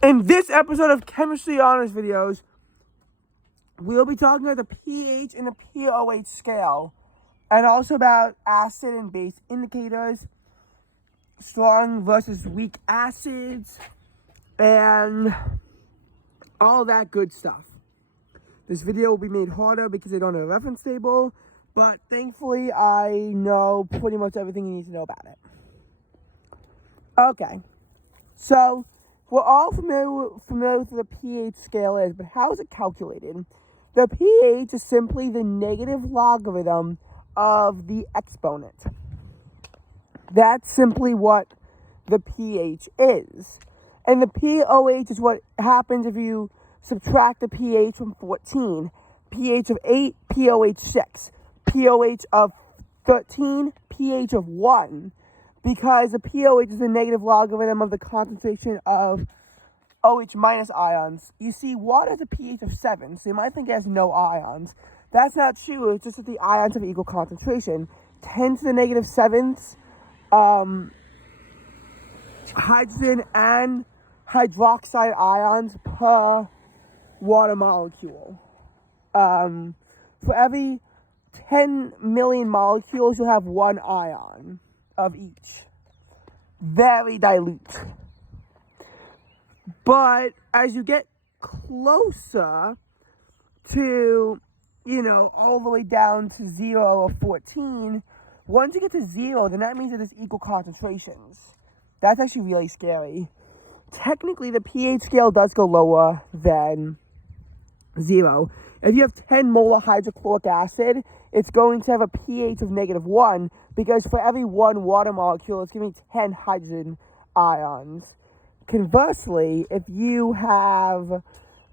In this episode of Chemistry Honors Videos, we'll be talking about the pH and the pOH scale, and also about acid and base indicators, strong versus weak acids, and all that good stuff. This video will be made harder because I don't have a reference table, but thankfully I know pretty much everything you need to know about it. Okay, so we're all familiar with what the pH scale is, but how is it calculated? The pH is simply the negative logarithm of the exponent. That's simply what the pH is. And the pOH is what happens if you subtract the pH from 14. pH of 8, pOH 6. pOH of 13, pH of 1. Because the pOH is the negative logarithm of the concentration of OH minus ions. You see, water has a pH of 7, so you might think it has no ions. That's not true. It's just that the ions have equal concentration. 10 to the negative 7th hydrogen and hydroxide ions per water molecule. For every 10 million molecules, you'll have 1 ion of each. Very dilute. But as you get closer to, all the way down to 0 or 14, once you get to 0, then that means that there's equal concentrations. That's actually really scary. Technically, the pH scale does go lower than 0. If you have 10 molar hydrochloric acid, it's going to have a pH of -1 because for every 1 water molecule, it's giving 10 hydrogen ions. Conversely, if you have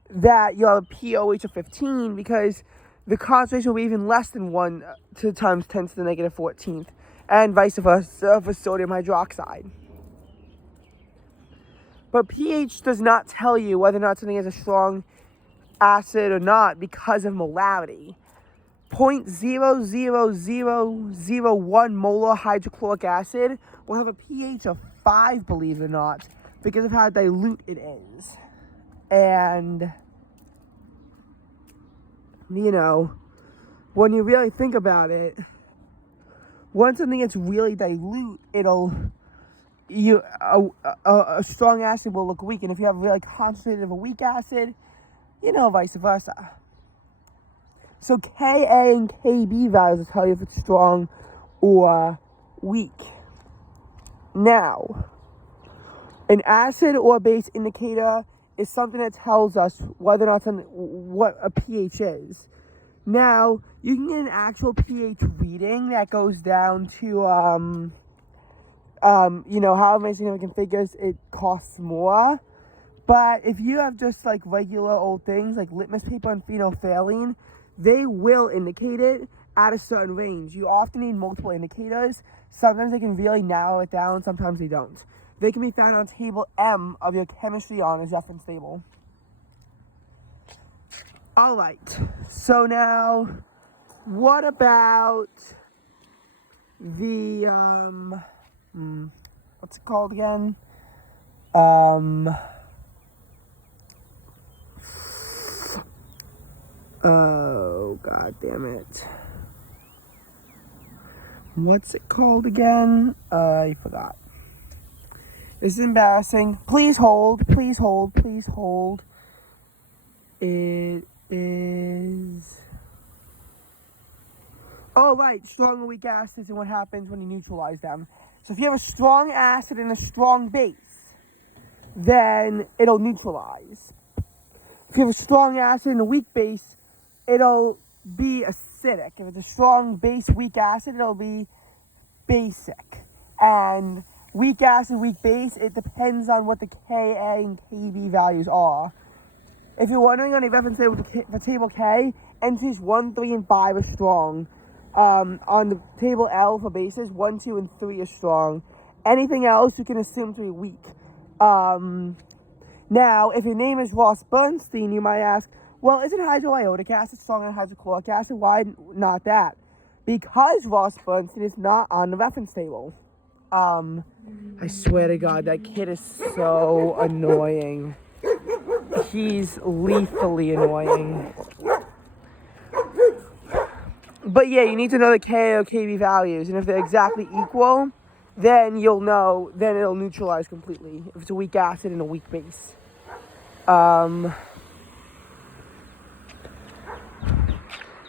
that, you'll have a pOH of 15 because the concentration will be even less than 1 times 10 to the -14th, and vice versa for sodium hydroxide. But pH does not tell you whether or not something is a strong acid or not because of molarity. 0.00001 molar hydrochloric acid will have a pH of 5, believe it or not, because of how dilute it is. And, when you really think about it, once something gets really dilute, a strong acid will look weak, and if you have really concentrated of a weak acid, vice versa. So Ka and Kb values will tell you if it's strong or weak. Now, an acid or base indicator is something that tells us whether or not what a pH is. Now, you can get an actual pH reading that goes down to, however many significant figures, it costs more. But if you have just like regular old things like litmus paper and phenolphthalein, they will indicate it at a certain range. You often need multiple indicators. Sometimes they can really narrow it down, sometimes they don't. They can be found on table M of your Chemistry Honors reference table. Alright, so now, what about the, what's it called again? Oh, god damn it. What's it called again? I forgot. This is embarrassing. Please hold, please hold, please hold. It is... Oh, right, strong and weak acids and what happens when you neutralize them. So if you have a strong acid and a strong base, then it'll neutralize. If you have a strong acid and a weak base, it'll be acidic. If it's a strong base, weak acid, it'll be basic. And weak acid, weak base, it depends on what the Ka and Kb values are. If you're wondering on a reference table for table K, entries 1, 3, and 5 are strong. On the table L for bases, 1, 2, and 3 are strong. Anything else you can assume to be weak. Now, if your name is Ross Bernstein, you might ask, well, isn't hydroiodic acid stronger than hydrochloric acid? Why not that? Because Ross Bernstein is not on the reference table. I swear to God, that kid is so annoying. he's lethally annoying. But yeah, you need to know the Ka, Kb values, and if they're exactly equal, then you'll know, then it'll neutralize completely if it's a weak acid and a weak base.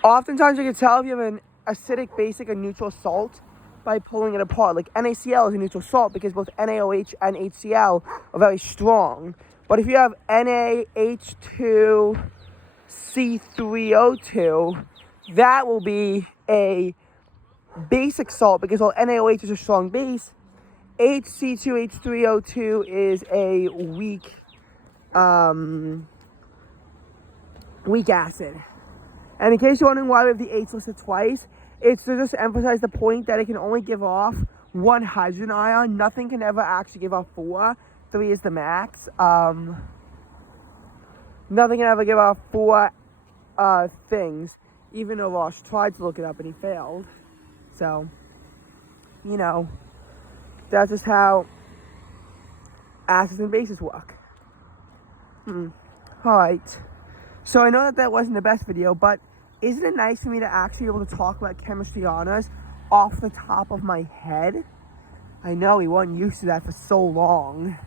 Oftentimes you can tell if you have an acidic, basic, and neutral salt by pulling it apart. Like NaCl is a neutral salt because both NaOH and HCl are very strong. But if you have NaH2C3O2, that will be a basic salt because while NaOH is a strong base, HC2H3O2 is a weak acid. And in case you're wondering why we have the H listed twice, it's to just emphasize the point that it can only give off one hydrogen ion. Nothing can ever actually give off 4. 3 is the max. Nothing can ever give off 4 things. Even though Ross tried to look it up and he failed. So, you know, that's just how acids and bases work. Alright. So I know that wasn't the best video, but isn't it nice for me to actually be able to talk about chemistry honors off the top of my head? I know we weren't used to that for so long.